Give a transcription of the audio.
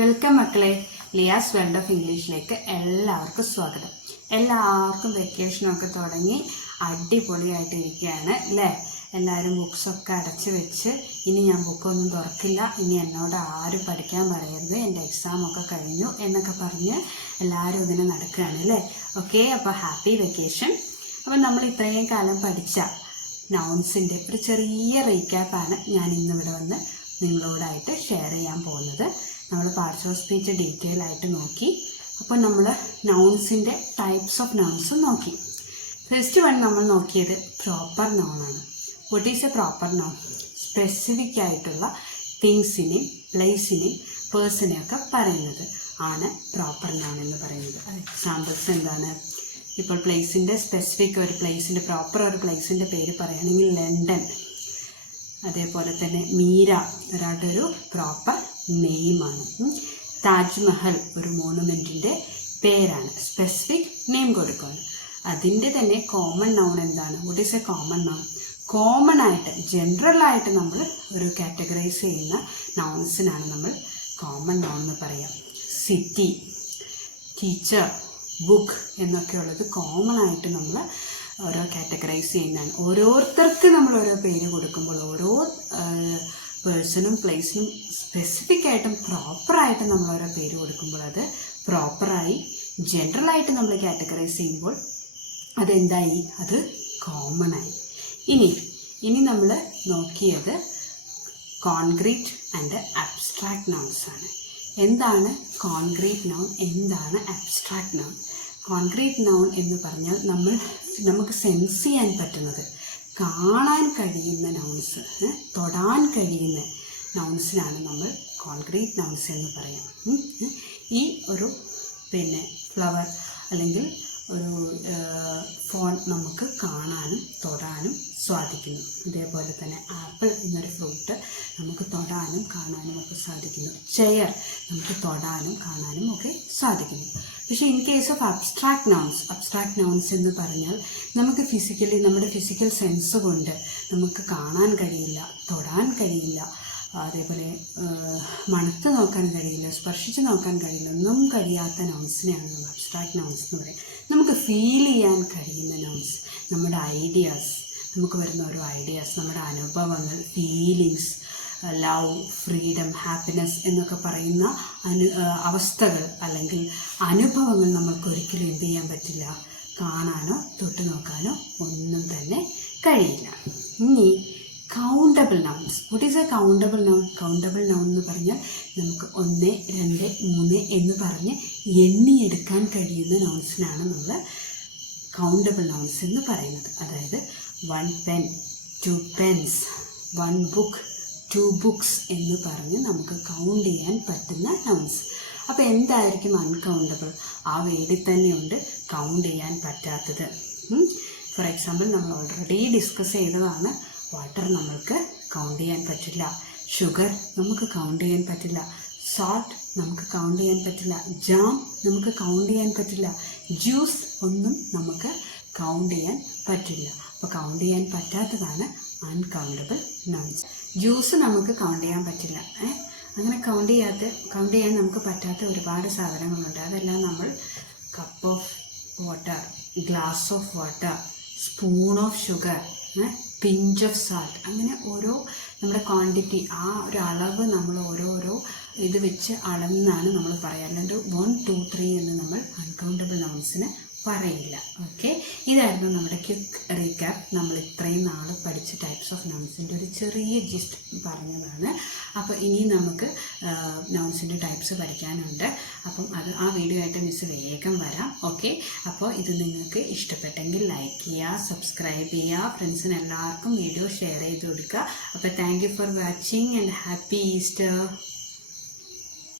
Welcome മക്കളെ. Liyas world of ഇംഗ്ലീഷിലേക്ക് എല്ലാവർക്കും സ്വാഗതം. എല്ലാവർക്കും വെക്കേഷനൊക്കെ തുടങ്ങി അടിപൊളിയായിട്ട് ഇരിക്കുകയാണ് അല്ലേ? എല്ലാവരും ബുക്സൊക്കെ അടച്ചു വെച്ച് ഇനി ഞാൻ ബുക്കൊന്നും തുറക്കില്ല, ഇനി എന്നോട് ആരും പഠിക്കാൻ പറയരുത്, എൻ്റെ എക്സാമൊക്കെ കഴിഞ്ഞു എന്നൊക്കെ പറഞ്ഞ് എല്ലാവരും ഇതിനെ നടക്കുകയാണ് അല്ലേ? ഓക്കെ, അപ്പോൾ ഹാപ്പി വെക്കേഷൻ. അപ്പം നമ്മൾ ഇത്രയും കാലം പഠിച്ച നൗൺസിൻ്റെ ഒരു ചെറിയ റീക്യാപ്പാണ് ഞാൻ ഇന്നിവിടെ വന്ന് നിങ്ങളോടായിട്ട് ഷെയർ ചെയ്യാൻ പോകുന്നത്. നമ്മൾ പാർട്സ് ഓഫ് സ്പീച്ച് ഡീറ്റെയിൽ ആയിട്ട് നോക്കി. അപ്പോൾ നമ്മൾ നൗൺസിൻ്റെ ടൈപ്സ് ഓഫ് നൗൺസും നോക്കി. ഫസ്റ്റ് വൺ നമ്മൾ നോക്കിയത് പ്രോപ്പർ നൗണാണ്. What is a proper noun? Specific ആയിട്ടുള്ള തിങ്സിനെയും പ്ലേസിനെയും പേഴ്സണെയൊക്കെ പറയുന്നത് ആണ് പ്രോപ്പർ നൗൺ എന്ന് പറയുന്നത്. എക്സാമ്പിൾസ് എന്താണ്? ഇപ്പോൾ പ്ലേസിൻ്റെ സ്പെസിഫിക് ഒരു പ്ലേസിൻ്റെ പ്രോപ്പർ ഒരു പ്ലേസിൻ്റെ പേര് പറയുകയാണെങ്കിൽ ലണ്ടൻ. അതേപോലെ തന്നെ മീര ഒരാളുടെ ഒരു പ്രോപ്പർ നെയിമാണ്. താജ്മഹൽ ഒരു മോണുമെൻറ്റിൻ്റെ പേരാണ്. സ്പെസിഫിക് നെയിം കൊടുക്കുകയാണ്. അതിൻ്റെ തന്നെ കോമൺ നൗൺ എന്താണ്? What is A common noun? Common ആയിട്ട് ജനറലായിട്ട് നമ്മൾ ഒരു കാറ്റഗറൈസ് ചെയ്യുന്ന നൗൺസിനാണ് നമ്മൾ കോമൺ നൗൺ എന്ന് പറയാം. സിറ്റി, ടീച്ചർ, ബുക്ക് എന്നൊക്കെയുള്ളത് കോമൺ ആയിട്ട് നമ്മൾ ഓരോ കാറ്റഗറൈസ് ചെയ്യുന്നതാണ്. ഓരോരുത്തർക്ക് നമ്മൾ ഓരോ പേര് കൊടുക്കുമ്പോൾ ഓരോ പേഴ്സണും പ്ലേസിനും സ്പെസിഫിക് ആയിട്ടും പ്രോപ്പറായിട്ടും നമ്മൾ ഓരോ പേര് കൊടുക്കുമ്പോൾ അത് പ്രോപ്പറായി ജനറലായിട്ട് നമ്മൾ കാറ്റഗറൈസ് ചെയ്യുമ്പോൾ അതെന്തായി? അത് കോമൺ ആയി. ഇനി നമ്മൾ നോക്കിയത് കോൺക്രീറ്റ് ആൻഡ് അബ്സ്ട്രാക്ട് നൗൺസ് ആണ്. എന്താണ് കോൺക്രീറ്റ് നൗൺ? എന്താണ് അബ്സ്ട്രാക്ട് നൗൺ? കോൺക്രീറ്റ് നൗൺ എന്ന് പറഞ്ഞാൽ നമുക്ക് സെൻസ് ചെയ്യാൻ പറ്റുന്നത്, കാണാൻ കഴിയുന്ന നൗൺസ്, തൊടാൻ കഴിയുന്ന നൗൺസിനാണ് നമ്മൾ കോൺക്രീറ്റ് നൗൺസ് എന്ന് പറയാം. ഈ ഒരു ഫ്ലവർ അല്ലെങ്കിൽ ഒരു ഫോൺ നമുക്ക് കാണാനും തൊടാനും സാധിക്കുന്നു. ഇതേപോലെ തന്നെ ആപ്പിൾ എന്നൊരു ഫ്രൂട്ട് നമുക്ക് തൊടാനും കാണാനും ഒക്കെ സാധിക്കുന്നു. ചെയർ നമുക്ക് തൊടാനും കാണാനും ഒക്കെ സാധിക്കുന്നു. പക്ഷേ in case of abstract nouns എന്ന് പറഞ്ഞാൽ നമുക്ക് ഫിസിക്കലി നമ്മുടെ ഫിസിക്കൽ സെൻസ് കൊണ്ട് നമുക്ക് കാണാൻ കഴിയില്ല, തൊടാൻ കഴിയില്ല, അതേപോലെ മണത്ത് നോക്കാൻ കഴിയില്ല, സ്പർശിച്ച് നോക്കാൻ കഴിയില്ല, ഒന്നും കഴിയാത്ത നൗൺസിനെയാണ് നമ്മൾ അബ്സ്ട്രാക്ട് നൗൺസ് എന്ന് പറയുന്നത്. നമുക്ക് ഫീൽ ചെയ്യാൻ കഴിയുന്ന നൗൺസ്, നമ്മുടെ ഐഡിയാസ്, നമുക്ക് വരുന്ന ഓരോ ഐഡിയാസ്, നമ്മുടെ അനുഭവങ്ങൾ, ഫീലിങ്സ്, ലവ്, ഫ്രീഡം, ഹാപ്പിനെസ് എന്നൊക്കെ പറയുന്ന അവസ്ഥകൾ അല്ലെങ്കിൽ അനുഭവങ്ങൾ നമ്മൾക്ക് ഒരിക്കലും എന്ത് ചെയ്യാൻ പറ്റില്ല, കാണാനോ തൊട്ട് നോക്കാനോ ഒന്നും തന്നെ കഴിയില്ല. ഇനി countable nouns. What is A countable noun? Countable noun എന്ന് പറഞ്ഞാൽ നമുക്ക് 1, 2, 3 എന്ന് പറഞ്ഞ് എണ്ണിയെടുക്കാൻ കഴിയുന്ന നൗൺസിനാണ് നമ്മൾ കൗണ്ടബിൾ നൗൺസ് എന്ന് പറയുന്നത്. അതായത് 1 pen, 2 pens, 1 book, 2 books എന്ന് പറഞ്ഞ് നമുക്ക് കൗണ്ട് ചെയ്യാൻ പറ്റുന്ന നൗൺസ്. അപ്പോൾ എന്തായിരിക്കും അൺകൗണ്ടബിൾ? ആ വേർഡിൽ തന്നെയുണ്ട് കൗണ്ട് ചെയ്യാൻ പറ്റാത്തത്. ഫോർ എക്സാമ്പിൾ നമ്മൾ ഓൾറെഡി ഡിസ്കസ് ചെയ്തതാണ്. വാട്ടർ നമ്മൾക്ക് കൗണ്ട് ചെയ്യാൻ പറ്റില്ല, ഷുഗർ നമുക്ക് കൗണ്ട് ചെയ്യാൻ പറ്റില്ല, സാൾട്ട് നമുക്ക് കൗണ്ട് ചെയ്യാൻ പറ്റില്ല, ജാം നമുക്ക് കൗണ്ട് ചെയ്യാൻ പറ്റില്ല, ജ്യൂസ് ഒന്നും നമുക്ക് കൗണ്ട് ചെയ്യാൻ പറ്റില്ല. അപ്പോൾ കൗണ്ട് ചെയ്യാൻ പറ്റാത്തതാണ് അൺകൗണ്ടബിൾ നൗൺസ്. ജ്യൂസ് നമുക്ക് കൗണ്ട് ചെയ്യാൻ പറ്റില്ല. അങ്ങനെ കൗണ്ട് ചെയ്യാൻ നമുക്ക് പറ്റാത്ത ഒരുപാട് സാധനങ്ങളുണ്ട്. അതെല്ലാം നമ്മൾ cup of water, glass of water, spoon of sugar, pinch of salt, അങ്ങനെ ഓരോ നമ്മുടെ ക്വാണ്ടിറ്റി, ആ ഒരു അളവ് നമ്മൾ ഓരോരോ ഇത് വെച്ച് അളന്നാണ് നമ്മൾ പറയുക. അല്ലാണ്ട് 1, 2, 3 എന്ന് നമ്മൾ അൺകൗണ്ടബിൾ നൗൺസിന് പറയില്ല. ഓക്കെ, ഇതായിരുന്നു നമ്മുടെ ക്വിക്ക് റീക്യാപ്പ്. നമ്മൾ ഇത്രയും നാൾ പഠിച്ച ടൈപ്സ് ഓഫ് നൗൺസിൻ്റെ ഒരു ചെറിയ ജിസ്റ്റ് പറഞ്ഞതാണ്. അപ്പോൾ ഇനി നമുക്ക് നൗൺസിൻ്റെ ടൈപ്സ് പഠിക്കാനുണ്ട്. അപ്പം ആ വീഡിയോ ആയിട്ട് മിസ് വേഗം വരാം. ഓക്കെ, അപ്പോൾ ഇത് നിങ്ങൾക്ക് ഇഷ്ടപ്പെട്ടെങ്കിൽ ലൈക്ക് ചെയ്യുക, സബ്സ്ക്രൈബ് ചെയ്യുക, ഫ്രണ്ട്സിന് എല്ലാവർക്കും വീഡിയോ ഷെയർ ചെയ്ത് കൊടുക്കുക. അപ്പോൾ thank you for watching and happy Easter.